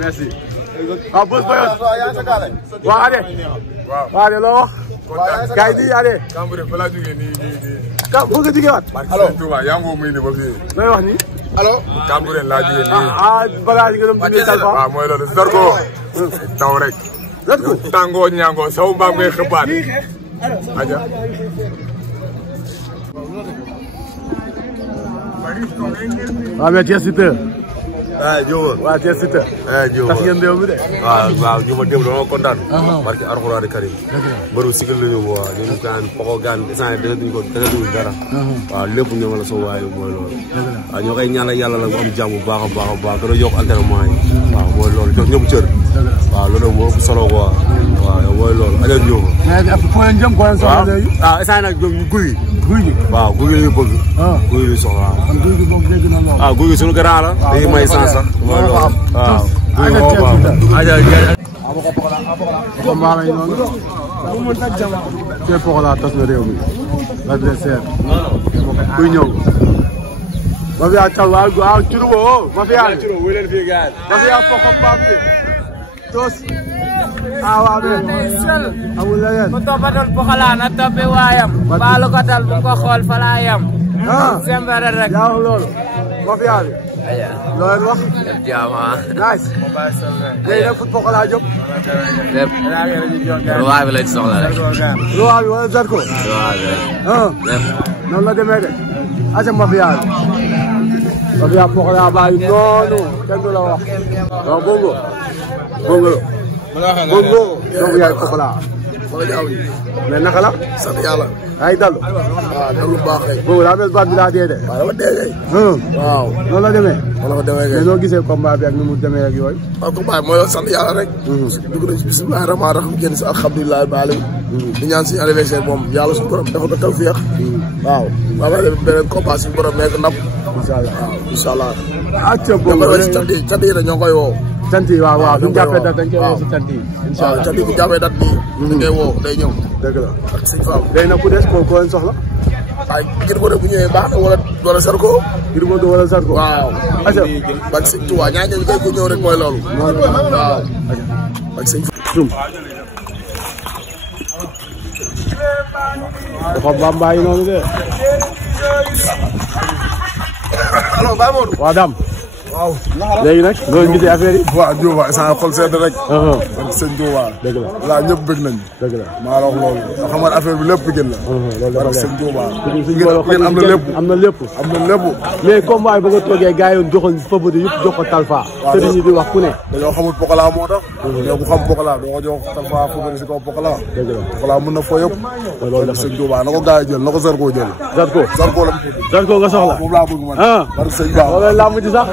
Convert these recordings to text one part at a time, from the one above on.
Merci. waaw bës ba yoon. waaw Ade. waaw Ade loo wax. gars yi nii Ade. Kambouré fa laa jógee nii. Kam bëgg nga jógeewaat. allo Touba yaa ngi muy ni ba fii. looy wax nii. allo. Kambouré laa jógee nii. bagage yi nga doon dundee Talfa. waaw mooy loolu Zarko. taw rek. Zarko. tàngoo ñaangoo saw mbaam ngay xëppaat. aja. waaw mais Thiès Siteu. Jóoba. waaw Thiès Siteu. Jóoba tax ngeen réew mi de. waaw ñu ma démb dama kontaan. barke Alxuraan Karim. bëru sikil la ñu waa ñu gaan poko gaan instant dëgatuñ ko dëgatuñ dara. waaw lépp ñoom la soo waaye mooy loolu. waaw ñoo koy ñaanal yàlla la mu am jàmm bu baax a baax a baax gën a yokk entraînement yi. waaw mooy loolu jox ñëpp cër. waaw loolu moo ëpp solo quoi. waaw mooy loolu ajal Jóoba. mais fu ngeen jëm ko soxla léegi. ah instant nag ñoom ñu guy. guy gi. waaw guy gi la ñu bëgg. guy gi soxla waaw. kon guy gi boobu dégg na lool. ah guy gi suñu grand la. dañuy may sens sax. mooy loolu waaw. guy gi waaw ajal combat lañ noonu. Thiès Pokola tas na réew mi. l'adversaire. kuy ñëw. mafia Thiaw waaw Curubo mafia bi. mafia Poko Mbam bi. tos. waaw amul leneen. mu toppatoon Pokola na toppe waayam. baalu ko dal bu ko xool fa laa yam. sembere rek. yaa wax loolu. mafia bi. loo leen wax. nice. léegi nag fu Pokola jóg. lépp. ruwaay bi lañ soxla rek. ruwaay bi wala Zarko. ruwaay bi rek. lépp. noonu la demee de. aca mafia bi. mafia Pokola bàyyi noonu kenn du la wax. non bongo. bongo. bongo. doomu yaay Pokola. mais naka la. sant yàlla. ay dal. waaw dalu baax rek. bongo daa mel baat bi daa dee de. waaw dama dee kay. waaw. noonu la demee. wala ma demee kay. mais noo gisee combat bi ak ni mu demee ak yooyu. waaw combat bi mooy sant yàlla rek. dugg nañ ci bisimilah rahmaani rahiim génn si alhamdulilah baale. di ñaan suñu anniversaire moom yàlla suñu borom dafa ko tawfeex. waaw. waaw beneen combat suñu borom nekk ndam. incha allah waaw incha allah. acca bongo léegi cant yi rek ñoo koy woo. cant yi waaw waaw bu ñu jàppee date dañ koy woo si cant yi. incha allah waaw cant yi bu ñu jàppee date bii. dañ koy woo day ñëw. dëgg la. ak sëñ Fall. léegi nag ku des ko leen soxla. waaye ngir ko de bu ñëwee baax na wala Zarko. ngir Modou wala Zarko. waaw. acca. ak sëñ Touba ñaa ñëw kay ku ñëw rek mooy loolu. waaw. ak sëñ Tum. dafa bambaay noonu de. allo Baye Modou. waa Dame. waaw. léegi nag loolu gisee affaire yi. waaw Diop waaw instant xol sedd rek. ak sëñ Touba. dëgg la. voilà ñëpp bëgg nañ. dëgg la. maa la wax loolu. nga xam ne affaire bi lépp gën la. loolu dafa ak leer. sëñ Touba. ngeen am na lépp. am na lépp. am na lépp. mais combat bi ba nga toogee gars yi joxoon favori yëpp jox ko Talfa. waaw sëriñ yi di wax ku ne. dañoo xamul Pokola moo tax. mais ku xam Pokola doo ko jox Talfa favori si kaw Pokola. dëgg la. Pokola mën na foo yëpp. loolu dafa sëñ Touba na ko gars yi jël na ko Zarko jël. Zarko. Zarko la mu tudd. Zarko nga soxla. moom laa bëgg man. parce que sëñ Ba. loolu laa mujj sax.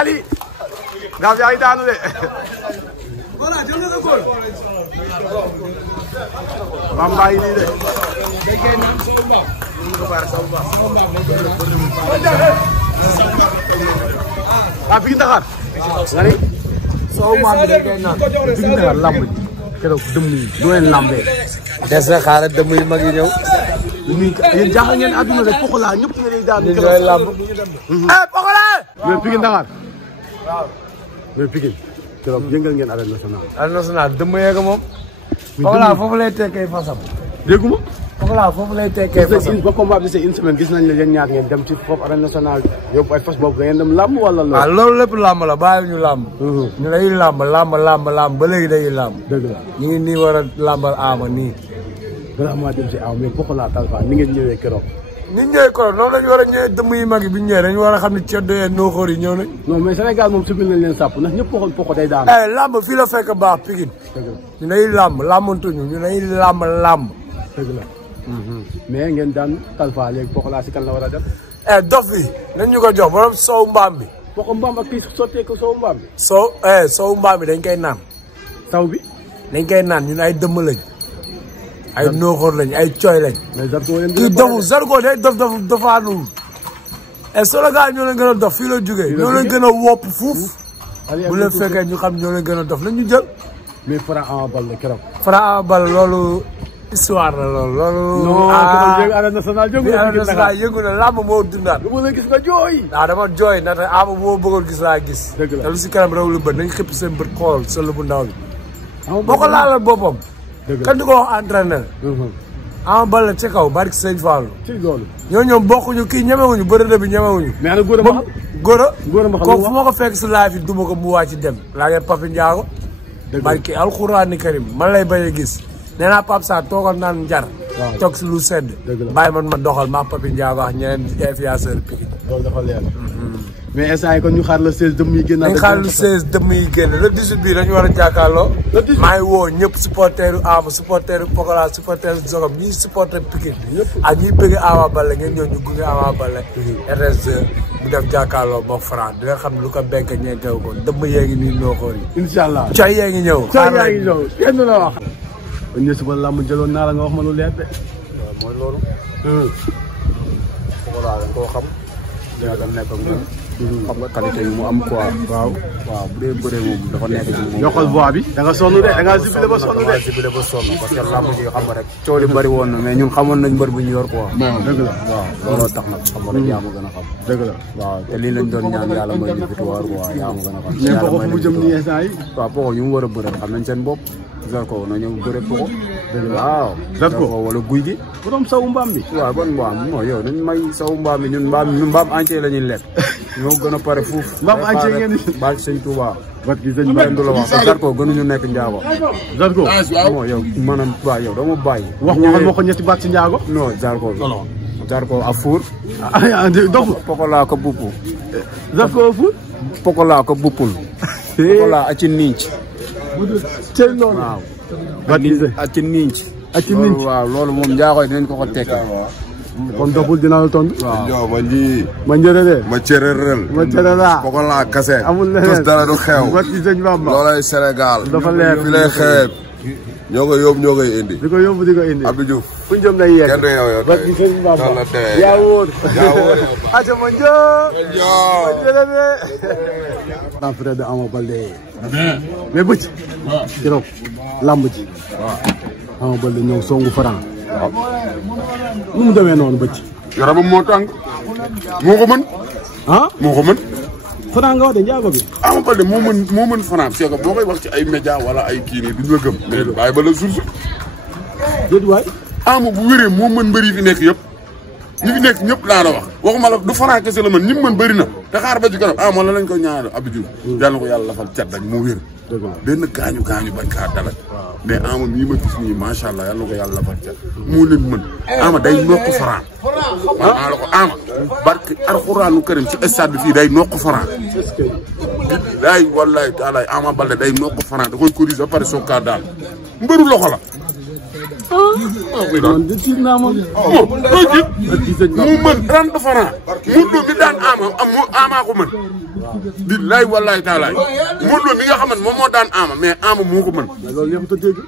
Ali. Daaf yaa ngi daanu de. Bamba yi nii de. Fi ngi taxaar. nga ni. soo maam bi da ngay naan. fi ngi taxaar lamb ji. keroog dëmm yi du leen lambee. des na xaaral dëmm yu mag yi ñëw. yéen jaaxal ngeen àdduna rek Pokola ñëpp nga lay daan. ñun ñooy làmb. Pokola. mais Pikine Dakar. mais Pikine. keroog yëngal ngeen arène nationale. Arène nationale dëmm yeeg moom. Pokola foofu lay tekkee fasam. dégguma. Pokola foofu lay tekkee fasam. ba combat bi c'est une semaine gis nañ la yéen ñaar ngeen dem ci foofu arène nationale yóbbu ay fas boobu da ngeen dem làmb wala loolu. waaw loolu lépp làmb la bàyyi ñu làmb. ñu lay làmb ba léegi dañuy làmb. dëgg la. ñu ngi nii war a làmbal Ama nii. balaa maa dem si aw mais Pokola Talfa ni ngeen ñëwee keroog. nit ñëwee ko noonu lañu war a ñëwee dëmm yu mag yi bi ñu ñëwee dañu war a xam ne ceddo yee nooxoor yi ñëw nañ. non mais Sénégal moom subil nañ leen sàpp ndax ñëpp waxoon Poko day daan. làmb fii la fekk baax Pikine. dëgg la. ñu lay làmbantuñu ñu lay làmb. dëgg la. mais ngeen daan Talfa léegi Pokola si kan la war a def. dof bi nañ ñu ko jox borom soow mbaam bi. Poko mbaam ak kii sottee ko soow mbaam bi. soow mbaam bi dañ koy naan. taw bi. dañ koy naan ñun ay dëmm lañ. ay nooxoor lañ ay cooy lañ. mais Zarko leen kii dofu Zarko day dofaanuwul. Sologa ñoo leen gën a dof fii la jógee. ñoo leen gën a wopp fuuf. bu leen fekkee ñu xam ñoo leen gën a dof nañ ñu jël. mais Franc Ama Baldé keroog. Franc Ama Baldé loolu histoire la loolu. non keroog arène nationale yëngu na làmb moo dundaat. lu ma la gis nga jooy. waaw dama jooy ndaxte Ama moo bëggoon gis laa gis. dëgg la te lu si kanam raw lu bët nañ xëpp seen bët xool sël bu ndaw bi. boo ko laalal boppam. dëgg la kan du ko wax entraîneur. Ama Baldé ci kaw barki sëñ Fallou. ci loolu. ñoom bokkuñu kii ñemewuñu bërëb bi ñemewuñu. mais ana góor a ma xam. góor a ma xam kooku fu ma ko fekk si live yi duma ko mu wàcc dem. laa ngeen Papi Ndiago. dëgg la barki alxuraani karim man lay bañ a gis. nee naa Pape Sarr toogal naan njar. waaw toog si lu sedd. dëgg la bàyyi man ma doxal maa Papi Ndiago ak ñeneen influenceur Pikine. loolu dafa leer. mais instant yi kon ñu xaar le 16 dëmm yi génn. dañu xaar le 16 dëmm yi génn le 18 bii dañu war a jàkkaarloo. le 18 maa ngi woo ñëpp supporteru Ama supporteru Pokola supporteru Zogam ñi supporter Pikine. ak ñi bëgg Ama Baldé ngeen ñëw ñu gunge Ama Baldé. RS2 bu def jàkkaarloo moom Franc di nga xam ne lu ko benk ñeenteewu ko dëmm yee ngi nii noo xool yi. incha allah coy yee ngi ñëw. coy yaa ngi ñëw kenn du la wax. ba ñu suba làmb jëloon naa la nga wax ma lu leer de. waaw mooy loolu. Pokola dañ koo xam. dina dem nekk ak moom. xam nga qualité yi mu am quoi. waaw bu dee bëree moom dafa nekk ci moom. yokkal voix bi da nga sonn de da ngaa zibilé ba sonn de. da ngaa zibilé ba sonn parce que làmb ji xam nga rek. coow li bëri woon na mais ñun xamoon nañ mbër bu ñu yor quoi. dëgg la waaw looloo tax nag xam nga rek yaa ma gën a xam. dëgg la waaw te lii lañ doon ñaan yàlla may ñu victoire quoi yaa ma gën a xam. mais Poko fu mu jëm nii instant yi. waaw Poko ñu mu war a bëre xam nañ seen bopp. Zarko na ñëw bëre Poko. dëgg la waaw. Zarko wala guy gi. borom sawu mbaam bi. waaw bon mbaam non yow dañ may sawu mbaam bi ñun mbaam entier la ñuy lekk. ñoo gën a pare fuuf. mbaam entier ngeen di. baal sëñ Touba. wat gi sëñ Ba du la wax Zarko gënuñu nekk njaago. Zarko non yow maanaam waaw yow dama bàyyi. waxal ma ko ñetti baat ci njaago. non Zarko a fuur. dofu Pokola ko buppu. Zarko a fuur. Pokola ko buppul. Pokola a ci niinc. tey noonu waaw. wat gi a ci niinc. a ci niinc waaw loolu moom njaago dinañ ko tekki. kon doful dinaa la tontu. waaw ma nji ma njërëree. ma cërërël. ma cërëraa. Pokola kase. amul leneen tus dara du xew. wat gi sëñ Bamba. loolay Sénégal. dafa leer fi lay xewee. ñoo koy yóbbu ñoo koy indi. di ko yóbbu di ko indi. Abdou Diouf. fu ñu jëm lay yegg. kenn du yow yow wat gi sëñ Bamba. noonu la tey yaa wóor. yaa wóor. aca ma njoo. Njoo. ma jërëree. grand frère de Ama Baldé. mais bëcc. keroog lamb ji. Ama Baldé ñëw songu Franc. nu mu demee noonu bëcc. yaramam moo tàng. moo ko mën. ah moo ko mën. Franc nga wax de njaago bi. Ama Baldé moo mën Franc c'est que boo koy wax ci ay média wala ay kii nii duñ la gëm. mais bàyyi ba la source. déet waay. Ama bu wéree moo mën mbër yi fi nekk yëpp. ñi fi nekk ñëpp laa la wax waxuma la du Franc kese la mën ñi mu mën bëri na te xaar ba ci kanam Ama la lañ ko ñaanal Abdou Diouf. yàlla na ko yàlla lafal cat rek mu wér. benn gaañu bañ kaa dalal. mais Ama mii ma gis nii macha allah yàlla na ko yàlla lafal cat moo leen mën. Ama day nokk Franc. maa la ko Ama barke alxuraanu karim ci stade bi fii day nokk Franc. day wallahi taalaay Ama Baldé day nokk Franc da koy corriger ba pare soog kaa daal mbëru loxo la. man de tiit naa moom. mu mën 30 francs Modou Lo mi daan Ama ko mën. billaay wallaay taalaay Modou Lo mi nga xamante moom moo daan Ama mais Ama moo ko mën. mais loolu neexut a dégg.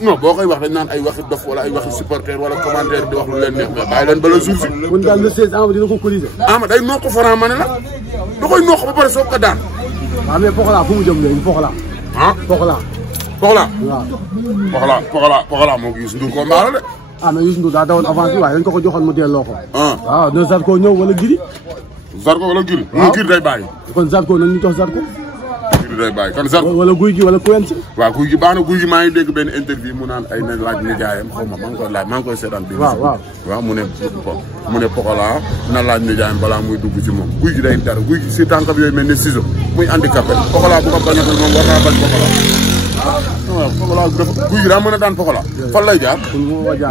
non boo koy wax dañ naan ay waxi dof wala ay waxi supporter wala commentaire di wax lu leen neex mais bàyyi leen ba la jour si. kon daal le 16 Ama dina ko corriger. Ama day nokk franc ma ne la da koy nokk ba pare soog ko daan. waaw mais Pokola fu mu jëm léegi Pokola. ah Pokola. Pokola. waaw Pokola moo gis Ndour ko mbaa la de. ah mais Youssou Ndour daa dawoon avance bi waaye dañ ko joxoon mu delloo ko. ah na Zarko ñëw wala Giri. Zarko wala Giri. waaw Giri day bàyyi. kon Zarko nañ ñu jox Zarko. Giri day bàyyi kon Zarko. wala guy gi wala Kouyenci. waaw guy gi baax na guy gi maa ngi dégg benn interview mu naan ay na laaj nijaayam xaw ma maa ngi koy laaj maa ngi koy seetaan bi. waaw mu ne Pokola na laaj nijaayam balaa muy dugg ci moom guy gi day dara guy gi si tànkam yooyu mel ne ciseau muy handicapé Pokola bu ko bañatul moom war naa bañ Pokola. waaw Pokola guy gi daa mën a daan Pokola. fan lay jaar.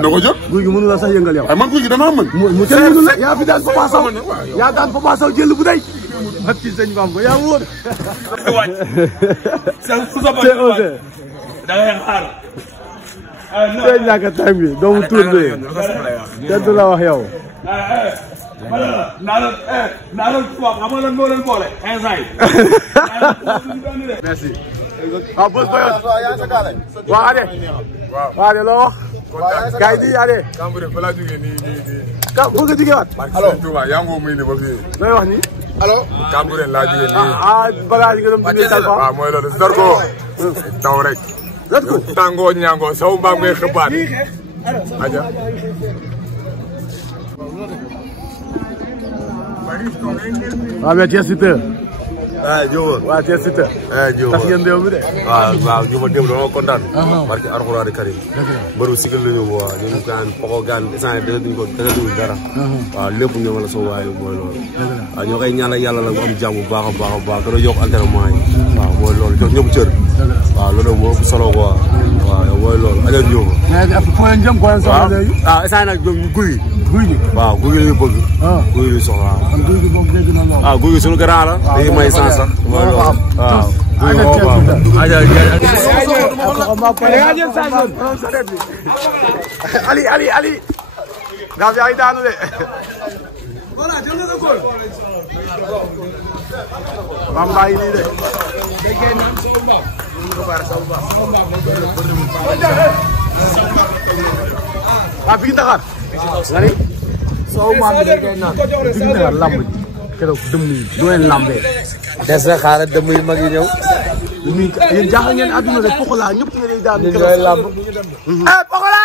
na ko jël. guy gi mënu la sax yëngal yow. ay man guy gi damaa mën. mu kenn mënu la yaa fi daan Papa Sow. yaa daan Papa Sow jël bu day. ak ci sëñ Bamba yaa wóor. c'est osé. da ngay xaar. tey ñàkk a time bi doomu tuur bi. kenn du la wax yow. naa doon tubaab xam nga lan moo leen boole instant yi. merci. waaw bës boyoon. waaw Ade. waaw Ade loo wax. gars yi di Ade. Kambouré fa laa jógee nii. ka bëgg nga jógee waat. allo Touba yaa ngi ko muy ne ba fii. looy wax nii. allo. Kambouré laa jógee nii. bagage yi nga doon bindee Talfa. waaw mooy loolu Zarko. taw rek. Zarko. tàngoo ñaangoo saw mbaa ngay xëbaat. aja waaw mais Thiès Siteu Diouf waaw Thiès Siteu Diouf tax ngeen réew mi de waaw ñu ma dem dama kontaan barke Alxuraan Karim mbëru sigal la ñu waaw ñu gaan poko gaan instant duñ ko dëgatuwul dara waaw lépp ñoo la soo waaye mooy loolu waaw ñoo koy ñaanal yàlla la mu am jàmm bu baax a baax a baax gën a yokk entraînement yi waaw mooy loolu jox ñëpp cër waaw loolu moo ëpp solo quoi waaw mooy loolu aja Diouf foo leen jëm foo leen soxla léegi waaw instant nag ñu guy guy gi waaw guy gi la ñu bëgg guy gi soxla kon guy gi moom dégg na lool waaw guy gi suñu grand la dañuy may sens sax mooy loolu waaw guy gi waaw Ali daaf yaa ngi daanu de Bamba yi nii de ah fi Dakar nga ni soo maam bi da ngay naan fi Dakar lamb ji keroog dëmm yi du leen lambee des na xaaral dëmm yi mag yi ñëw yéen jaaxal ngeen àdduna de Pokola ñëpp nga lay daan ñu ñooy lamb Pokola